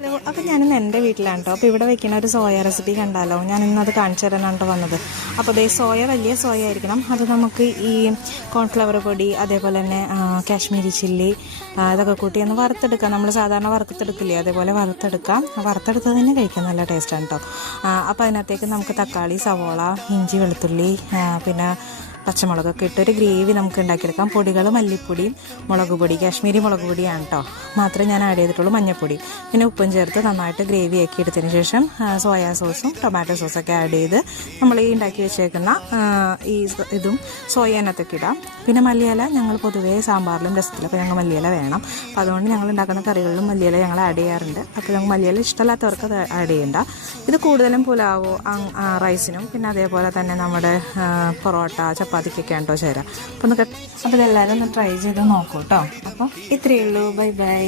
Hello, അപ്പോൾ ഞാനിന്ന് എൻ്റെ വീട്ടിലാണ് കേട്ടോ. അപ്പോൾ ഇവിടെ വെക്കുന്ന ഒരു സോയ റെസിപ്പി കണ്ടാലോ. ഞാൻ ഇന്നത് കാണിച്ചു തരാനാണ് വന്നത്. അപ്പോൾ അതേ സോയ വലിയ സോയ ആയിരിക്കണം. അത് നമുക്ക് ഈ കോൺഫ്ലവർ പൊടി, അതേപോലെ തന്നെ കാശ്മീരി ചില്ലി, ഇതൊക്കെ കൂട്ടി ഒന്ന് വറുത്തെടുക്കാം. നമ്മൾ സാധാരണ വറുത്തെടുക്കില്ലേ, അതേപോലെ വറുത്തെടുക്കാം. വറുത്തെടുത്തത് തന്നെ കഴിക്കാൻ നല്ല ടേസ്റ്റാണ് കേട്ടോ. അപ്പോൾ അതിനകത്തേക്ക് നമുക്ക് തക്കാളി, സവോള, ഇഞ്ചി, വെളുത്തുള്ളി, പിന്നെ പച്ചമുളകൊക്കെ ഇട്ടൊരു ഗ്രേവി നമുക്ക് ഉണ്ടാക്കിയെടുക്കാം. പൊടികൾ മല്ലിപ്പൊടിയും മുളക് പൊടി, കാശ്മീരി മുളക് പൊടിയാണ് കേട്ടോ മാത്രമേ ഞാൻ ആഡ് ചെയ്തിട്ടുള്ളൂ. മഞ്ഞൾപ്പൊടി പിന്നെ ഉപ്പും ചേർത്ത് നന്നായിട്ട് ഗ്രേവി ആക്കി എടുത്തതിന് ശേഷം സോയാ സോസും ടൊമാറ്റോ സോസൊക്കെ ആഡ് ചെയ്ത് നമ്മൾ ഈ ഉണ്ടാക്കി വെച്ചേക്കുന്ന ഈ ഇതും സോയേനകത്തൊക്കെ ഇടാം. പിന്നെ മല്ലിയില ഞങ്ങൾ പൊതുവേ സാമ്പാറിലും രസത്തിലൊക്കെ ഞങ്ങൾ മല്ലിയില വേണം. അപ്പോൾ അതുകൊണ്ട് ഞങ്ങൾ ഉണ്ടാക്കുന്ന കറികളിലും മല്ലിയില ഞങ്ങൾ ആഡ് ചെയ്യാറുണ്ട്. അപ്പോൾ ഞങ്ങൾ മല്ലിയില ഇഷ്ടമല്ലാത്തവർക്ക് അത് ആഡ് ചെയ്യേണ്ട. ഇത് കൂടുതലും പുലാവോ റൈസിനും പിന്നെ അതേപോലെ തന്നെ നമ്മുടെ പൊറോട്ട ചപ്പാത്തിക്കൊക്കെ ഉണ്ടോ ചേരാം. അപ്പോൾ എല്ലാവരും ഒന്ന് ട്രൈ ചെയ്ത് നോക്കൂ കേട്ടോ. അപ്പോൾ ഇത്രയേ ഉള്ളൂ. Bye bye.